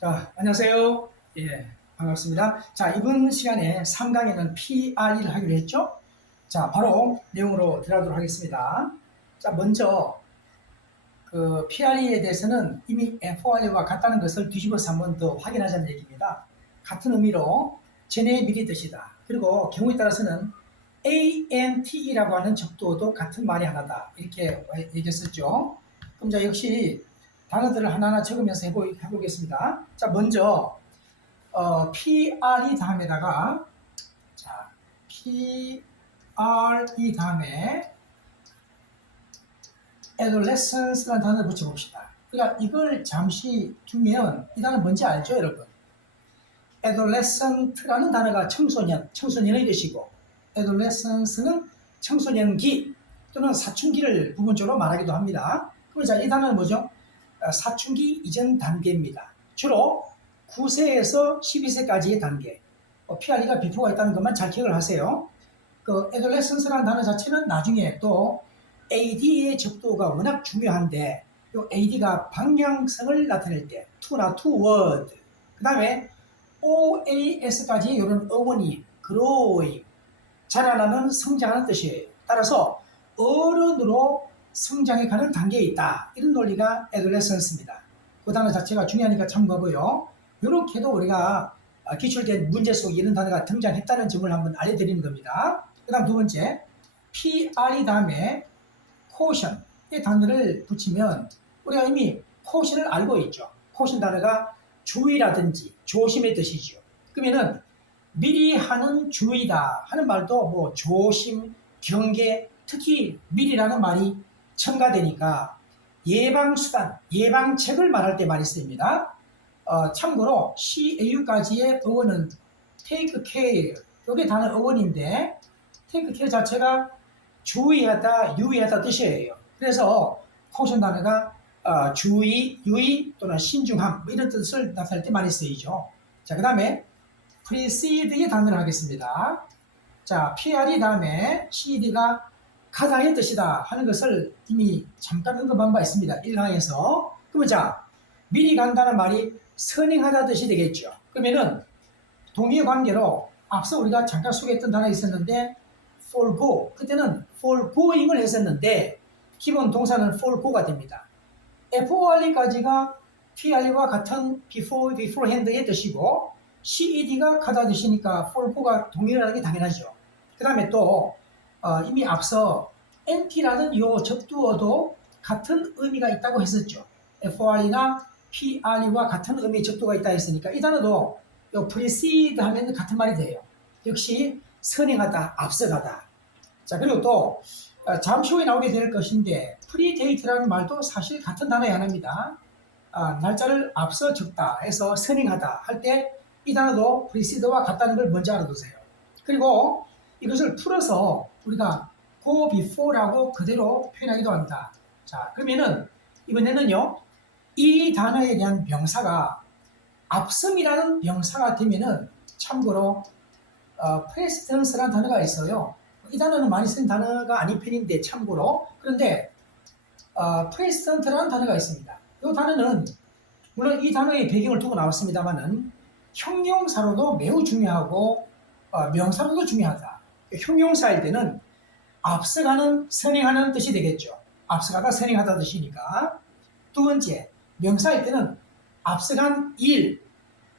자, 안녕하세요. 예, 반갑습니다. 자, 이번 시간에 3강에는 PRE를 하기로 했죠? 자, 바로 내용으로 들어가도록 하겠습니다. 자, 먼저 그 PRE에 대해서는 이미 FORE와 같다는 것을 뒤집어서 한번 더 확인하자는 얘기입니다. 같은 의미로 전에 미리 뜻이다. 그리고 경우에 따라서는 ANTE라고 하는 적도도 같은 말이 하나다. 이렇게 얘기했었죠. 그럼 자, 역시 단어들을 하나하나 적으면서 해보겠습니다. 자, 먼저 PRE 다음에다가 자, PRE 다음에 adolescence라는 단어를 붙여봅시다. 그러니까 이걸 잠시 두면 이 단어 뭔지 알죠, 여러분? adolescent라는 단어가 청소년의 뜻이고 adolescence는 청소년기 또는 사춘기를 부분적으로 말하기도 합니다. 그럼 자, 이 단어는 뭐죠? 사춘기 이전 단계입니다. 주로 9세에서 12세까지의 단계. PRE가 비포가 있다는 것만 잘 기억을 하세요. 그 adolescence라는 단어 자체는 나중에 또 AD의 적도가 워낙 중요한데 이 AD가 방향성을 나타낼 때 to나 toward 그 다음에 OAS까지 이런 어원이 growing 자라나는 성장하는 뜻이에요. 따라서 어른으로 성장해가는 단계에 있다. 이런 논리가 adolescence입니다. 그 단어 자체가 중요하니까 참고하고요. 이렇게도 우리가 기출된 문제 속에 이런 단어가 등장했다는 점을 한번 알려드리는 겁니다. 그 다음 두 번째, PRE 다음에 caution 이 단어를 붙이면 우리가 이미 caution을 알고 있죠. caution 단어가 주의라든지 조심의 뜻이죠. 그러면은 미리 하는 주의다 하는 말도 뭐 조심, 경계, 특히 미리라는 말이 첨가되니까 예방수단, 예방책을 말할 때 많이 쓰입니다. 참고로 CAU까지의 어원은 take care, 이게 단어 어원인데 take care 자체가 주의하다, 유의하다 뜻이에요. 그래서 caution 단어가 주의, 유의 또는 신중함 이런 뜻을 나타낼 때 많이 쓰이죠. 자, 그 다음에 precede의 단어를 하겠습니다. 자, PRE 다음에 CED가 가다의 뜻이다 하는 것을 이미 잠깐 언급한 바 있습니다. 1강에서. 그러면 자, 미리 간다는 말이 선행하다 뜻이 되겠죠. 그러면은 동의 관계로 앞서 우리가 잠깐 소개했던 단어가 있었는데 forgo, 그때는 forgoing을 했었는데 기본 동사는 forgo가 됩니다. FORE까지가 PRE와 같은 beforehand의 뜻이고 CED가 가다 뜻이니까 forgo가 동일하는 게 당연하죠. 그 다음에 또 이미 앞서 NT라는 이 접두어도 같은 의미가 있다고 했었죠. FORE나 PRE와 같은 의미의 접두가 있다 했으니까 이 단어도 이 precede 하면 같은 말이 돼요. 역시 선행하다, 앞서가다. 자, 그리고 또 잠시 후에 나오게 될 것인데 predate라는 말도 사실 같은 단어의 하나입니다. 날짜를 앞서 적다 해서 선행하다 할 때 이 단어도 precede와 같다는 걸 먼저 알아두세요. 그리고 이것을 풀어서 우리가 go before라고 그대로 표현하기도 한다. 자, 그러면은 이번에는요, 이 단어에 대한 명사가 앞섬이라는 명사가 되면은 참고로 precedence라는 단어가 있어요. 이 단어는 많이 쓴 단어가 아닌 편인데 참고로. 그런데 precedent라는 단어가 있습니다. 이 단어는 물론 이 단어의 배경을 두고 나왔습니다만은 형용사로도 매우 중요하고 명사로도 중요하다. 형용사일 때는 앞서가는, 선행하는 뜻이 되겠죠. 앞서가다, 선행하다 뜻이니까. 두 번째, 명사일 때는 앞서간 일,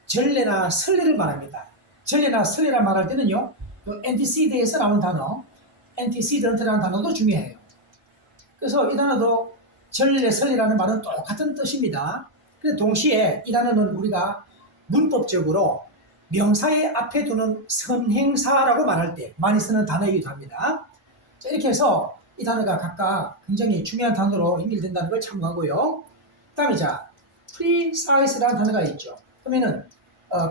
전례나 선례를 말합니다. 전례나 선례라 말할 때는요, antecedence에서 나온 단어, antecedent라는 단어도 중요해요. 그래서 이 단어도 전례, 선례라는 말은 똑같은 뜻입니다. 그런데 동시에 이 단어는 우리가 문법적으로 명사의 앞에 두는 선행사라고 말할 때 많이 쓰는 단어이기도 합니다. 자, 이렇게 해서 이 단어가 각각 굉장히 중요한 단어로 연결된다는 걸 참고하고요. 그 다음에 자, precise라는 단어가 있죠. 그러면은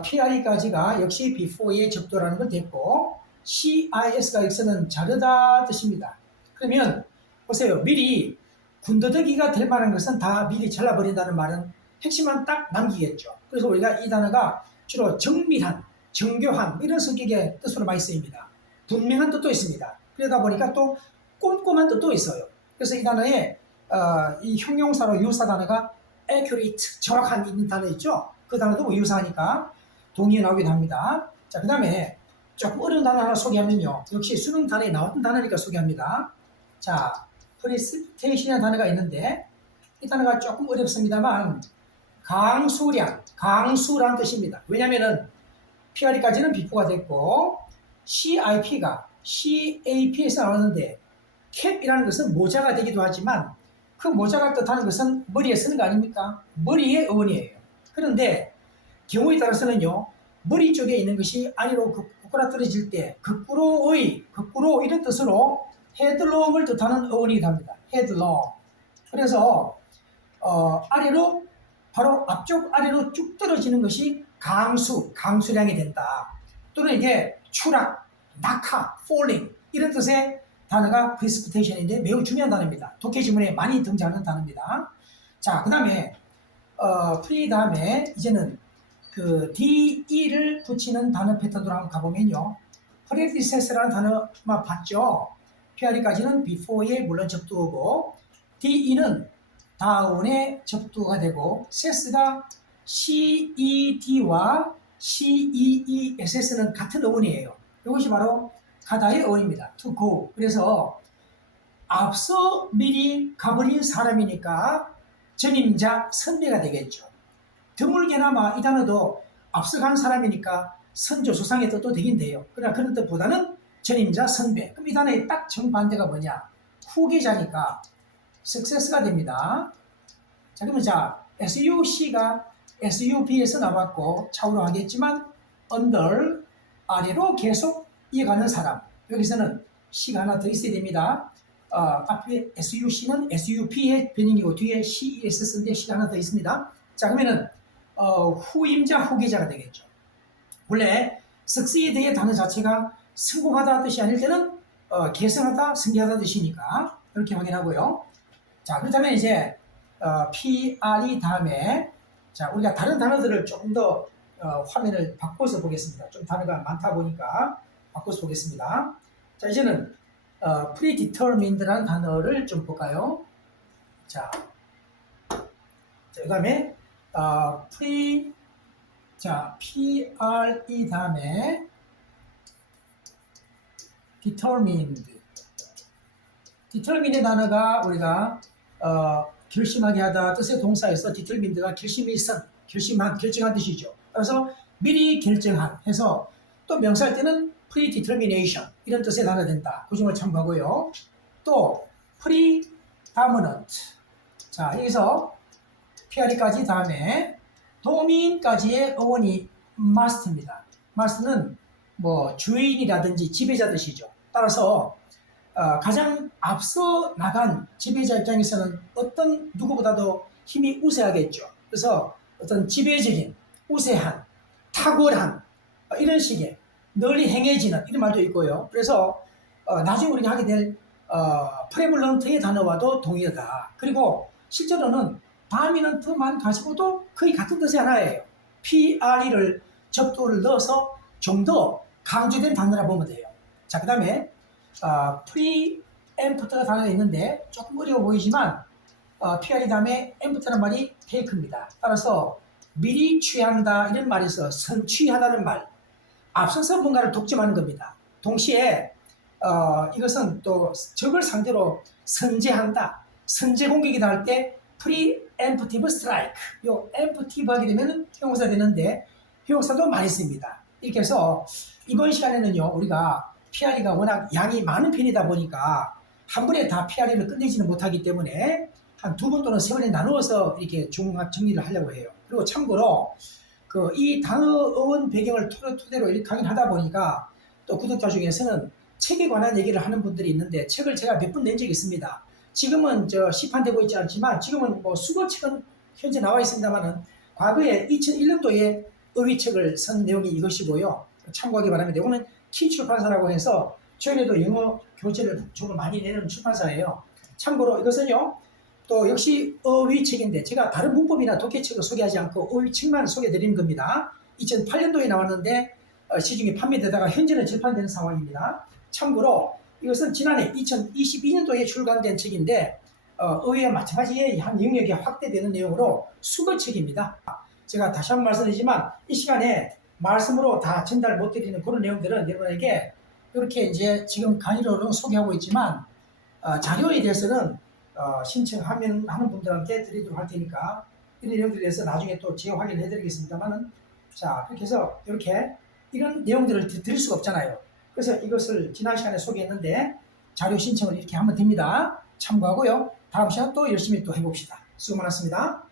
PRE까지가 역시 before의 접도라는 건 됐고 CIS가 여기서는 자르다 뜻입니다. 그러면 보세요. 미리 군더더기가 될 만한 것은 다 미리 잘라버린다는 말은 핵심만 딱 남기겠죠. 그래서 우리가 이 단어가 주로 정밀한, 정교한 이런 성격의 뜻으로 많이 쓰입니다. 분명한 뜻도 있습니다. 그러다 보니까 또 꼼꼼한 뜻도 있어요. 그래서 이 단어에 이 형용사로 유사 단어가 accurate, 정확한 있는 단어 있죠. 그 단어도 뭐 유사하니까 동의어 나오기도 합니다. 자, 그 다음에 조금 어려운 단어 하나 소개하면요. 역시 수능 단어에 나왔던 단어니까 소개합니다. 자, precipitation 이라는 단어가 있는데 이 단어가 조금 어렵습니다만 강수량, 강수라는 뜻입니다. 왜냐면은 PRE까지는 비포가 됐고 CIP가 CAP에서 나왔는데 캡이라는 것은 모자가 되기도 하지만 그 모자가 뜻하는 것은 머리에 쓰는 거 아닙니까? 머리의 어원이에요. 그런데 경우에 따라서는요, 머리 쪽에 있는 것이 아래로 꼬꾸라뜨려질 때 거꾸로 이런 뜻으로 헤드롱을 뜻하는 어원이 됩니다. 헤드롱. 그래서 아래로 바로 앞쪽 아래로 쭉 떨어지는 것이 강수량이 된다. 또는 이게 추락, 낙하, falling 이런 뜻의 단어가 precipitation인데 매우 중요한 단어입니다. 독해 지문에 많이 등장하는 단어입니다. 자, 그 다음에 pre 다음에 이제는 그 DE를 붙이는 단어 패턴으로 한번 가보면요. predecessor라는 단어만 봤죠. PRE까지는 before에 물론 접두어고 DE는 다운에 접두가 되고 ses가 CED와 CEESS는 같은 어원이에요. 이것이 바로 가다의 어원입니다. to go. 그래서 앞서 미리 가버린 사람이니까 전임자 선배가 되겠죠. 드물게나마 이 단어도 앞서간 사람이니까 선조 조상의 뜻도 되긴 돼요. 그러나 그런 뜻보다는 전임자 선배. 그럼 이 단어의 딱 정반대가 뭐냐? 후계자니까 success가 됩니다. 자, 그러면 SUC가 SUB에서 나왔고 차후로 하겠지만 under 아래로 계속 이어가는 사람. 여기서는 C가 하나 더 있어야 됩니다. 앞에 SUC는 SUP의 변형이고 뒤에 CESS인데 C가 하나 더 있습니다. 자, 그러면은 후임자, 후계자가 되겠죠. 원래 succeed의 단어 자체가 성공하다 뜻이 아닐 때는 계승하다, 승계하다 뜻이니까 이렇게 확인하고요. 자, 그렇다면 이제 PRE 다음에 자, 우리가 다른 단어들을 조금 더 화면을 바꿔서 보겠습니다. 좀 단어가 많다 보니까 바꿔서 보겠습니다. 자, 이제는 predetermined라는 단어를 좀 볼까요? 자, 그 다음에 PRE 다음에 determine의 단어가 우리가 결심하게 하다 뜻의 동사에서 determined가 결심한 뜻이죠. 그래서 미리 결정한 해서 또 명사할 때는 predetermination 이런 뜻의 단어가 된다. 그 점을 참고하고요. 또 predominant. 자, 여기서 PRE까지 다음에 도민까지의 어원이 must입니다. must는 뭐 주인이라든지 지배자 뜻이죠. 따라서 가장 앞서 나간 지배자 입장에서는 어떤 누구보다도 힘이 우세하겠죠. 그래서 어떤 지배적인, 우세한, 탁월한 이런 식의 널리 행해지는 이런 말도 있고요. 그래서 나중에 우리가 하게 될 프레블런트의 단어와도 동일하다. 그리고 실제로는 다미넌트만 가지고도 거의 같은 뜻이 하나예요. PRE를 접두를 넣어서 좀 더 강조된 단어라 보면 돼요. 자, 그 다음에 preempt가 단어가 있는데 조금 어려워 보이지만 PRE 다음에 empt라는 말이 take입니다. 따라서 미리 취한다 이런 말에서 선취하다는 말, 앞서서 뭔가를 독점하는 겁니다. 동시에 이것은 또 적을 상대로 선제한다, 선제 공격이다 할 때 preemptive strike, 요 emptive 하게 되면 형용사 되는데 형용사도 많이 씁니다. 이렇게 해서 이번 시간에는요 우리가 PRE가 워낙 양이 많은 편이다 보니까 한 번에 다 PRE를 끝내지는 못하기 때문에 한 2번 또는 3번에 나누어서 이렇게 종합 정리를 하려고 해요. 그리고 참고로 이 단어 어원 배경을 토대로 이렇게 강의하다 보니까 또 구독자 중에서는 책에 관한 얘기를 하는 분들이 있는데 책을 제가 몇 번 낸 적이 있습니다. 지금은 시판되고 있지 않지만 지금은 뭐 수거책은 현재 나와 있습니다만은 과거에 2001년도에 어휘책을 쓴 내용이 이것이고요. 참고하기 바랍니다. 이거는 키 출판사라고 해서 저희도 영어 교재를 주로 많이 내는 출판사예요. 참고로 이것은요 또 역시 어휘책인데 제가 다른 문법이나 독해책을 소개하지 않고 어휘책만 소개해드리는 겁니다. 2008년도에 나왔는데 시중에 판매되다가 현재는 절판되는 상황입니다. 참고로 이것은 지난해 2022년도에 출간된 책인데 어휘와 마찬가지의 한 영역이 확대되는 내용으로 수거책입니다. 제가 다시 한번 말씀드리지만 이 시간에 말씀으로 다 전달 못 드리는 그런 내용들은 여러분에게 이렇게 이제 지금 강의로는 소개하고 있지만 자료에 대해서는 신청하는 분들한테 드리도록 할 테니까 이런 내용들에 대해서 나중에 또 재확인을 해드리겠습니다만은 자 그렇게 해서 이렇게 이런 내용들을 드릴 수가 없잖아요. 그래서 이것을 지난 시간에 소개했는데 자료 신청을 이렇게 하면 됩니다. 참고하고요. 다음 시간 또 열심히 또 해봅시다. 수고 많았습니다.